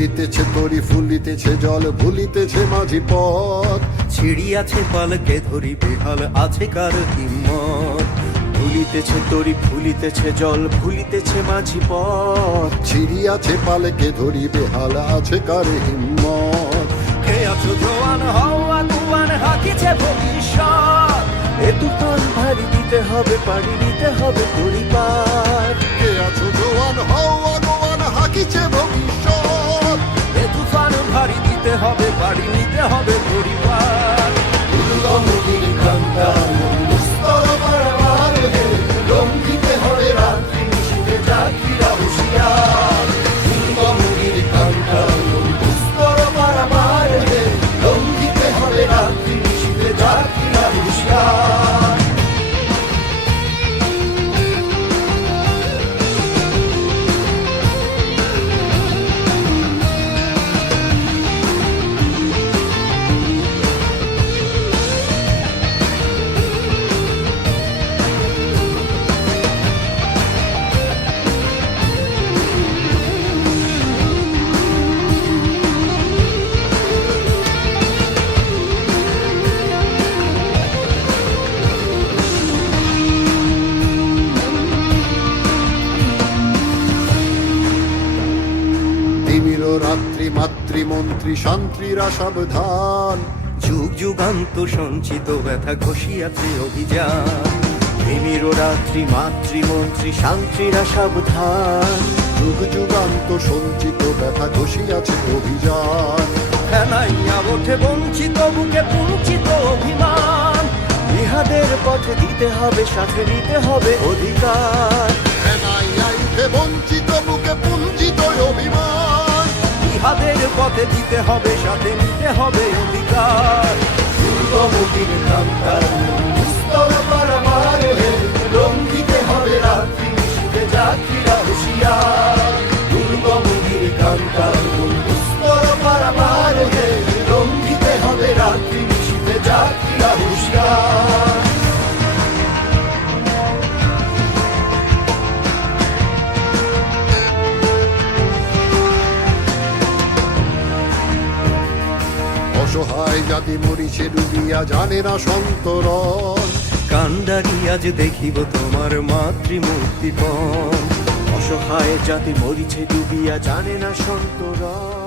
ফুলিতেছে তরি ফুলিতেছে জল ভুলিতেছে মাঝি পথ। ছিড়িয়াছে পালকে ধরি বেহাল আছে কার হিম্মত? ভুলিতেছে তরি ফুলিতেছে জল ভুলিতেছে মাঝি পথ। ছিড়িয়াছে পালকে ধরি বেহাল আছে কার হিম্মত? কে আছো জোয়ান হওয়া তুয়ান হাকিছে ভবিষ্যৎ? এ তুফান ভারী দিতে হবে পাড়ি দিতে হবে পরিবার কে আছো জোয়ান হও মাতৃমন্ত্রী শান্ত্রীরা সাবধান যুগ যুগান্ত সঞ্চিত ব্যথা ঘষিয়াছে অভিযান। প্রেমের রাত্রি মাতৃমন্ত্রী শান্তিরা সাবধান যুগ যুগান্ত সঞ্চিত ব্যথা ঘষিয়াছে অভিযান। ফেলাইয়া ওঠে বঞ্চিত বুকে পুঞ্চিত অভিমান। ইহাদের পথে দিতে হবে সাথে নিতে হবে অধিকার। ইহাদের পথে দিতে হবে সাথে নিতে হবে অধিকার। দুর্গমুখীর কান্তার অসহায় জাতি মরিছে ডুবিয়া জানে না সন্তরণ। কান্ডারি আজ দেখিব তোমার মাতৃমূর্তিপণ অসহায় জাতি মরিছে ডুবিয়া জানে না সন্তরা